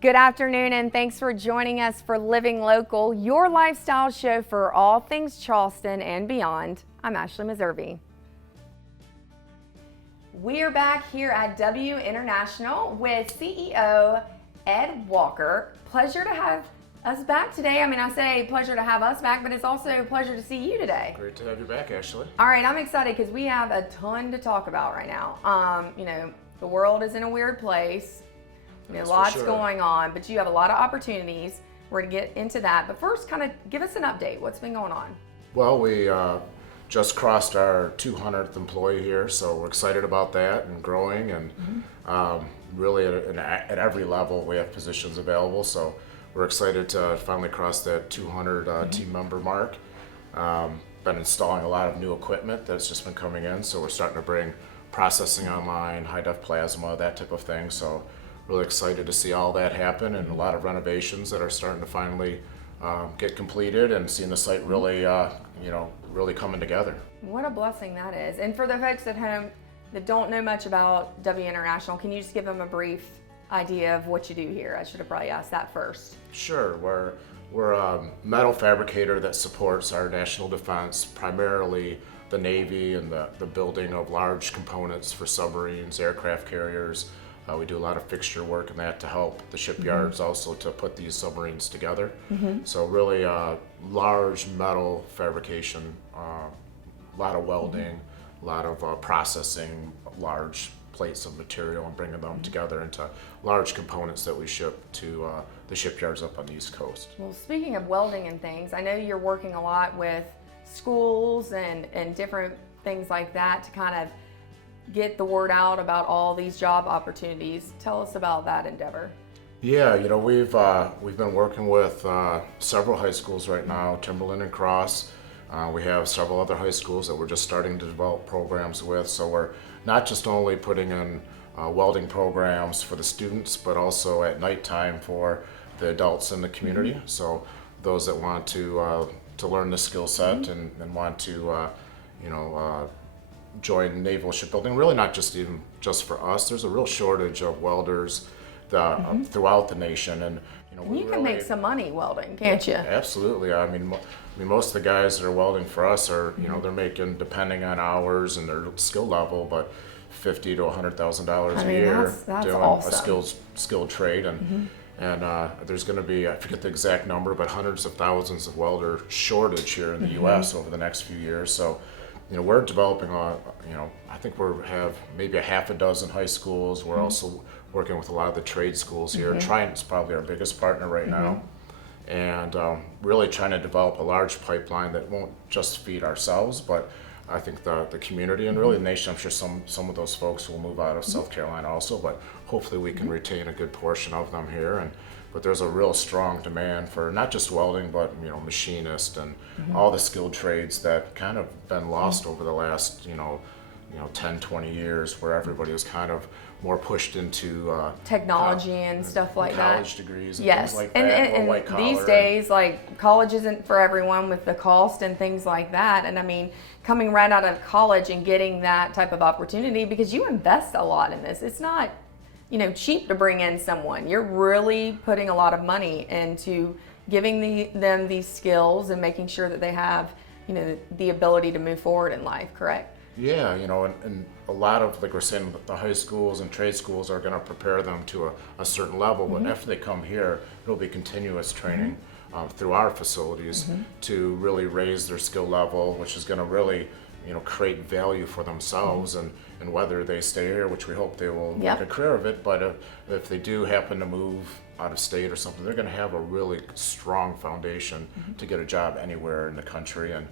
Good afternoon, and thanks for joining us for Living Local, your lifestyle show for all things Charleston and beyond. I'm Ashley Meservey. We are back here at W International with CEO Ed Walker. Pleasure to have us back today. I say pleasure to have us back, but it's also a pleasure to see you today. Great to have you back, Ashley. All right, I'm excited because we have a ton to talk about right now. The world is in a weird place. Lots going on, but you have a lot of opportunities. We're going to get into that. But first, kind of give us an update. What's been going on? Well, we just crossed our 200th employee here, so we're excited about that and growing. And really at every level, we have positions available. So we're excited to finally cross that 200 team member mark. Been installing a lot of new equipment that's just been coming in. So we're starting to bring processing online, high-def plasma, that type of thing. So really excited to see all that happen, and a lot of renovations that are starting to finally get completed, and seeing the site really, really coming together. What a blessing that is. And for the folks at home that don't know much about W International, can you just give them a brief idea of what you do here? I should have probably asked that first. Sure. We're a metal fabricator that supports our national defense, primarily the Navy and the building of large components for submarines, aircraft carriers. We do a lot of fixture work in that to help the shipyards also to put these submarines together. So really large metal fabrication, a lot of welding, a lot of processing large plates of material and bringing them together into large components that we ship to the shipyards up on the East Coast. Well, speaking of welding and things, I know you're working a lot with schools and different things like that to kind of get the word out about all these job opportunities. Tell us about that endeavor. Yeah, we've been working with several high schools right now, Timberland and Cross. We have several other high schools that we're just starting to develop programs with. So we're not just only putting in welding programs for the students, but also at nighttime for the adults in the community. So those that want to learn the skill set and want to, join naval shipbuilding. Really not just for us. There's a real shortage of welders throughout the nation, and you can make some money welding, can't you? Absolutely. I mean, most of the guys that are welding for us are, they're making, depending on hours and their skill level, but $50,000 to $100,000 a year that's doing awesome. a skilled trade, and there's going to be, I forget the exact number, but hundreds of thousands of welder shortage here in the U.S. over the next few years. So we're developing I think we have maybe a half a dozen high schools. We're also working with a lot of the trade schools here. Triton's probably our biggest partner right now. And really trying to develop a large pipeline that won't just feed ourselves, but I think the community and really the nation. I'm sure some of those folks will move out of South Carolina also, but hopefully we can retain a good portion of them here. But there's a real strong demand for not just welding, but machinist and all the skilled trades that kind of been lost over the last 10, 20 years, where everybody was kind of more pushed into technology and stuff like that. College degrees and yes. things like that. And white collar. These days, like, college isn't for everyone with the cost and things like that. And coming right out of college and getting that type of opportunity, because you invest a lot in this. It's not cheap to bring in someone. You're really putting a lot of money into giving them these skills and making sure that they have, the ability to move forward in life, correct? Yeah, and a lot of, like we're saying, the high schools and trade schools are going to prepare them to a certain level, but after they come here, it'll be continuous training through our facilities to really raise their skill level, which is going to really create value for themselves and whether they stay here, which we hope they will make a career of it, but if they do happen to move out of state or something, they're going to have a really strong foundation to get a job anywhere in the country. And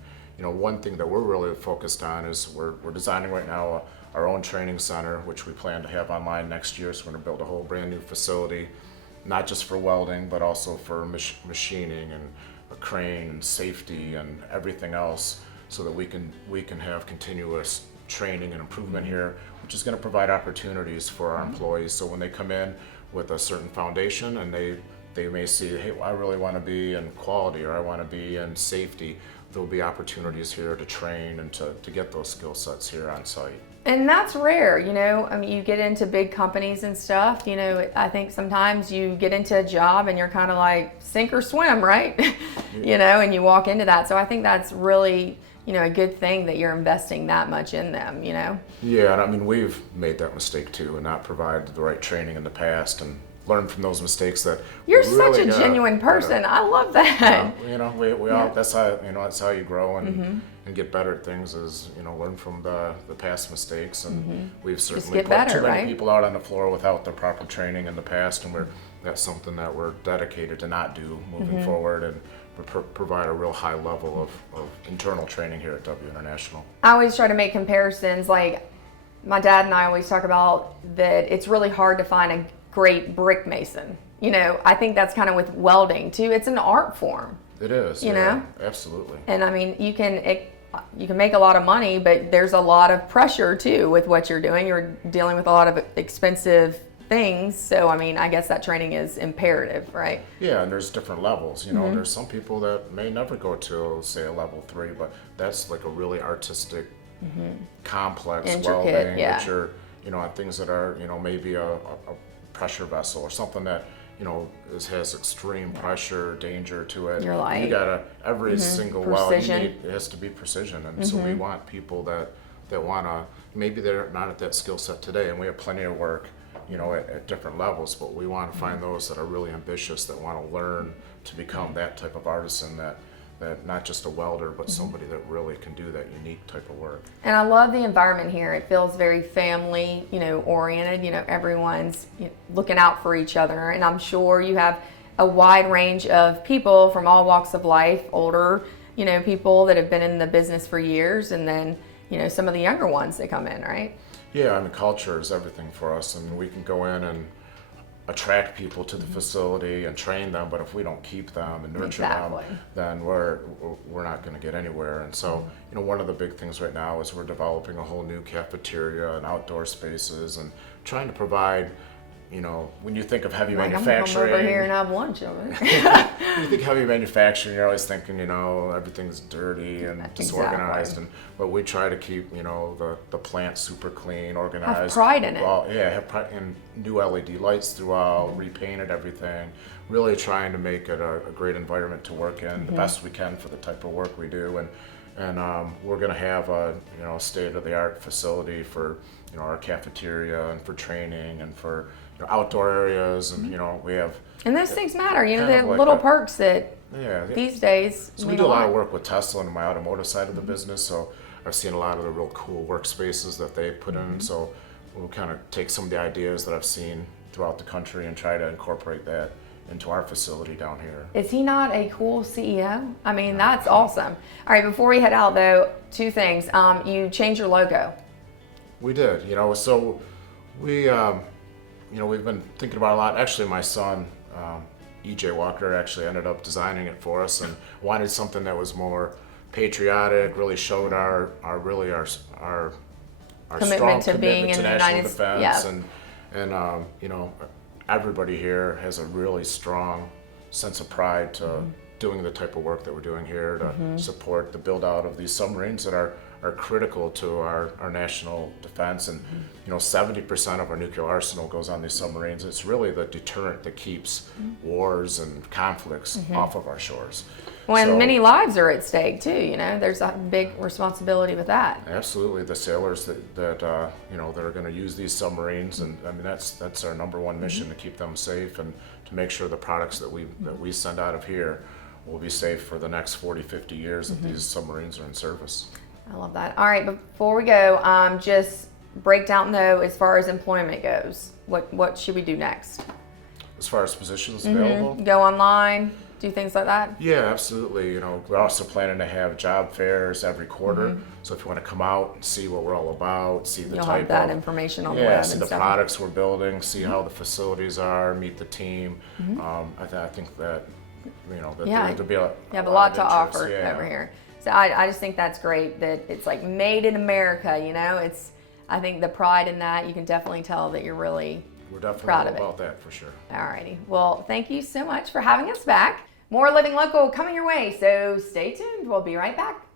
one thing that we're really focused on is we're designing right now our own training center, which we plan to have online next year. So we're going to build a whole brand new facility, not just for welding, but also for machining and a crane and safety and everything else, so that we can have continuous training and improvement here, which is going to provide opportunities for our employees. So when they come in with a certain foundation and they they may see, hey, I really want to be in quality or I want to be in safety. There'll be opportunities here to train and to get those skill sets here on site. And that's rare, you know. I mean, you get into big companies and stuff, you know, I think sometimes you get into a job and you're kind of like sink or swim, right? You know, and you walk into that. So I think that's really, you know, a good thing that you're investing that much in them, you know? Yeah, and I mean, we've made that mistake too and not provided the right training in the past and learned from those mistakes that You're really such a genuine person. I love that. you know, we all, that's how, you know, that's how you grow and get better at things is, you know, learn from the past mistakes. And we've certainly get put better, too many right? people out on the floor without the proper training in the past, and that's something that we're dedicated to not do moving forward, and provide a real high level of internal training here at W International. I always try to make comparisons. Like my dad and I always talk about that it's really hard to find a great brick mason. You know, I think that's kind of with welding too. It's an art form. It is, you know? Absolutely. And I mean, you can make a lot of money, but there's a lot of pressure too with what you're doing. You're dealing with a lot of expensive things. So, I mean, I guess that training is imperative, right? Yeah, and there's different levels. You know, there's some people that may never go to, say, a level 3, but that's like a really artistic, complex Intricate, welding, yeah. which are, you know, things that are, you know, maybe a pressure vessel or something that, you know, has extreme pressure, danger to it. You're like, you gotta, every single weld, precision. it has to be precision. And so we want people that wanna, maybe they're not at that skill set today, and we have plenty of work, you know, at different levels, but we want to find those that are really ambitious, that want to learn to become that type of artisan, that not just a welder, but somebody that really can do that unique type of work. And I love the environment here. It feels very family, you know, oriented. You know, everyone's looking out for each other. And I'm sure you have a wide range of people from all walks of life, older, you know, people that have been in the business for years, and then, you know, some of the younger ones that come in, right? Yeah, I mean, culture is everything for us, and we can go in and attract people to the facility and train them, but if we don't keep them and nurture them, then we're not going to get anywhere. And so, you know, one of the big things right now is we're developing a whole new cafeteria and outdoor spaces and trying to provide, you know, when you think of heavy manufacturing, I'm gonna come over here and have lunch over when you think heavy manufacturing, you're always thinking, you know, everything's dirty and disorganized, but we try to keep, you know, the plant super clean, organized. Have pride in it. Well, yeah, have pride in new LED lights throughout, repainted everything, really trying to make it a great environment to work in, the best we can for the type of work we do, and we're going to have a, you know, state-of-the-art facility for, you know, our cafeteria and for training and for, you know, outdoor areas, and you know, we have. And those things matter, you know, kind the of like little perks that Yeah. these days. So we do a lot of work with Tesla in my automotive side of the business, so I've seen a lot of the real cool workspaces that they put in, so we'll kind of take some of the ideas that I've seen throughout the country and try to incorporate that into our facility down here. Is he not a cool CEO? I mean, that's awesome. All right, before we head out though, two things. You changed your logo. We did, you know, so we, you know, we've been thinking about it a lot. Actually, my son, EJ Walker, actually ended up designing it for us and wanted something that was more patriotic, really showed our Commitment strong to being commitment in to the national United defense, States. and you know, everybody here has a really strong sense of pride to doing the type of work that we're doing here to support the build out of these submarines that are critical to our national defense. And you know, 70% of our nuclear arsenal goes on these submarines. It's really the deterrent that keeps wars and conflicts off of our shores. When So- many lives are at stake too, you know, there's a big responsibility with that. Absolutely, the sailors that you know, that are going to use these submarines, and I mean that's our number one mission, to keep them safe and to make sure the products that we send out of here will be safe for the next 40, 50 years that these submarines are in service. I love that. All right, before we go, just break down though as far as employment goes. What should we do next? As far as positions available, Go online, do things like that? yeah, absolutely. You know, we're also planning to have job fairs every quarter. So if you want to come out and see what we're all about, see the You'll type have that of information on the yeah, web see and the stuff. products we're building, see how the facilities are, meet the team. I think that, you know, that Yeah, there'll be You have a lot of to interest. offer Yeah. over here. So I just think that's great that it's like made in America, you know? I think the pride in that, you can definitely tell that you're really we're definitely Proud all of it. about that for sure. Alrighty. Well, thank you so much for having us back. More Living Local coming your way, so stay tuned. We'll be right back.